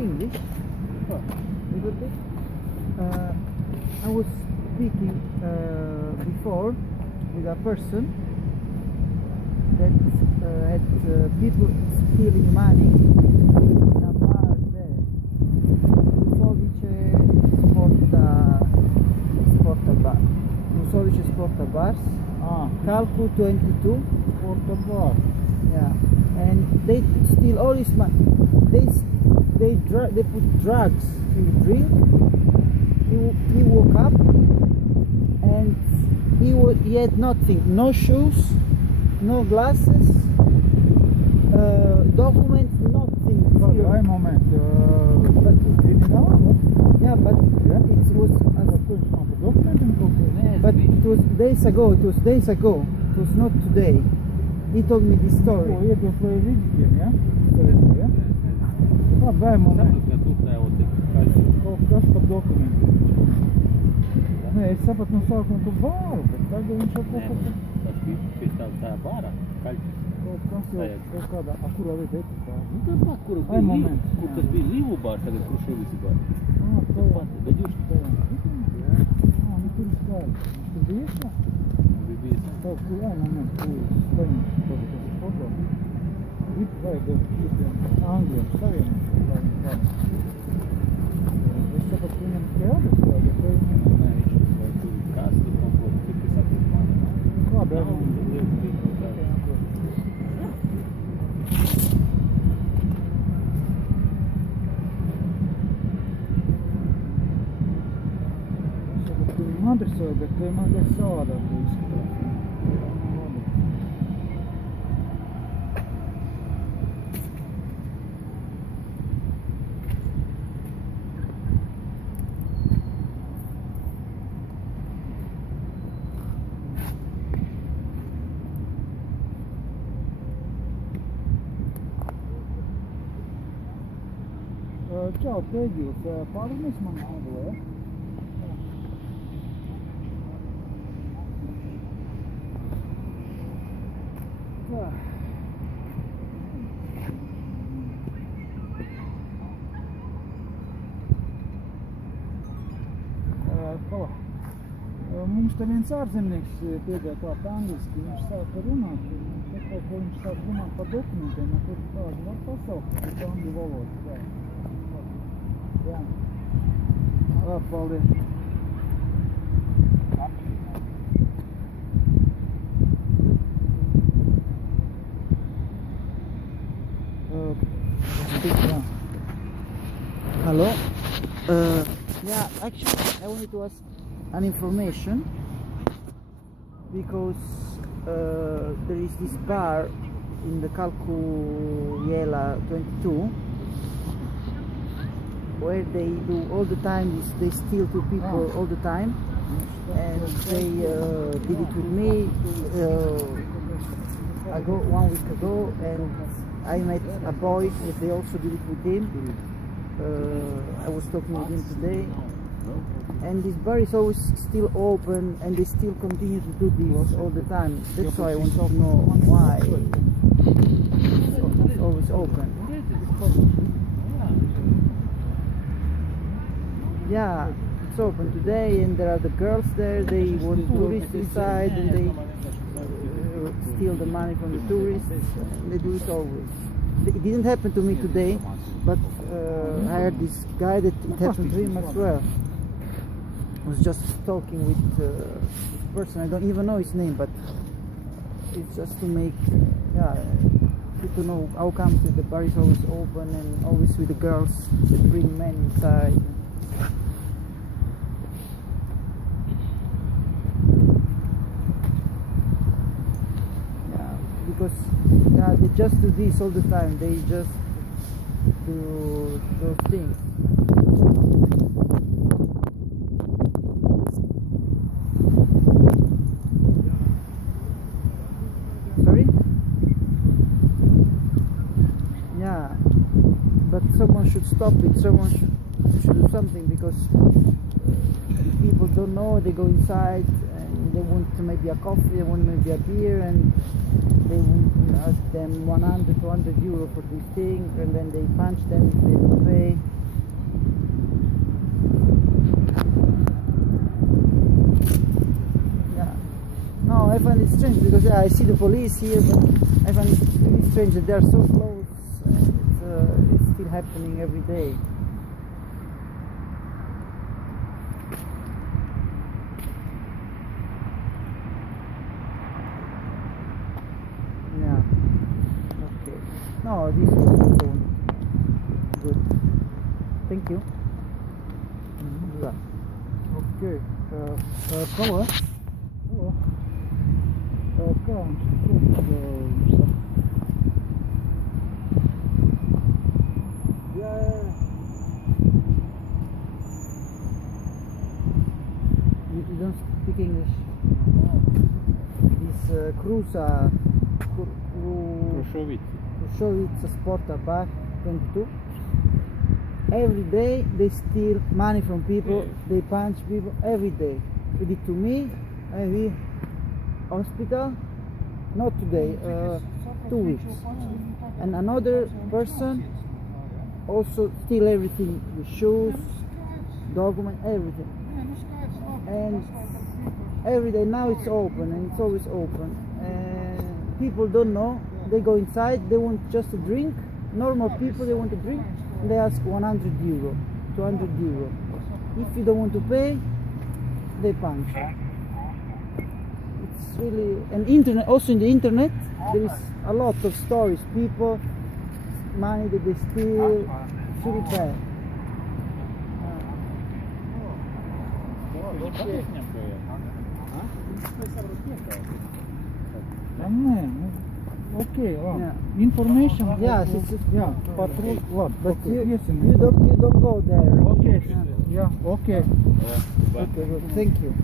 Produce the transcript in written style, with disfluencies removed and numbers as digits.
English? Oh, little bit. I was speaking before with a person that had people stealing money in a bar there. Musovice Sporta Bars. Calcu 22. Sporta Bar. Yeah, and they steal all his money. They put drugs in the drink. He woke up and he had nothing, no shoes, no glasses, documents, nothing. Wait a moment. Yeah, but it was. But it was days ago. It was days ago. It was not today. He told me this story. Vabbè, moment. Kas par dokumentiem? Nē, es sapratu no sākuma, ka bāru, bet tagad viņš jau kaut kā... Tas bija tā bāra, kaļķis. Kaut kādā, kurā vietā ir tā? Nu, tāpat, kur tas bija Līvu bārs, tagad Kruševici bārs. Tāpat, Beģuški. Nu, tur ir skaidrs. Viņš tur bija iekšā? Bija bijis. Kaut kur, moment, kur staņš, kaut kas foto. Vajag šitiem Angļiem savienot, lai viņi kādā. Es sapratu, ka viņam tikai adresā, bet vai viņam... Nē, viņš vai tur ir kastu, kaut cik es sapratu mani. Kādā Nav, liek bija kaut kā. Es sapratu, ka viņam adresā, bet man ir savādāk izskatās. Čau, Pēģils, pārunis man ādolē, ja? Mums te viens ārzemnieks piegāja klāt angliski, viņš sāka runāt, kaut ko viņš sāk runāt par dokumentiem, un tur tādu var pasaukt, tas angļu valodu. Jā. Paldies. Hello. Yeah, actually, I wanted to ask an information because there is this bar in the Calcu Jela 22 where they do all the time. They steal two people all the time, and they did it with me. Ago 1 week ago, and I met a boy. They also did it with him. I was talking with him today, and this bar is always still open, and they still continue to do this all the time. That's why I want to know why it's always open. Yeah, it's open today, and there are the girls there. They want tourists inside, and they steal the money from the tourists. They do it always. It didn't happen to me today, but I heard this guy that it happened to him as well. I was just talking with this person. I don't even know his name, but it's just to make to know how come the bar is always open and always with the girls that bring men inside. Because they just do this all the time. They just do those things. Sorry? Yeah, but someone should stop it. Someone should do something, because people don't know. They go inside and they want maybe a coffee, they want maybe a beer, and they want ask them 100, 200 euro for this thing, and then they punch them if they don't pay. Yeah. No, I find it strange because yeah, I see the police here, but I find it really strange that they are so close. It's still happening every day. Yeah. Okay. No, this was the phone. Good. Thank you. Yeah. Окей. Коло? О. Аккаунт. You don't speak English. This Cruza Krušovica Sporta Bar 22. Every day they steal money from people, they punch people every day. They did to me, maybe hospital, not today, 2 weeks. And another person also steal everything, the shoes, document, everything. And every day now it's open, and it's always open. And people don't know, they go inside, they want just a drink. Normal people, they want a drink, and they ask 100 euro, 200 euro. If you don't want to pay, they punch. It's really, and internet, also in the internet, there is a lot of stories, people, money that they steal, it's really bad. Okay, Yeah. Information. Yes, it's Yeah, patrol. What? But you Yes, don't go there. Okay. Yeah. Yeah. Okay. Okay, good. Thank you.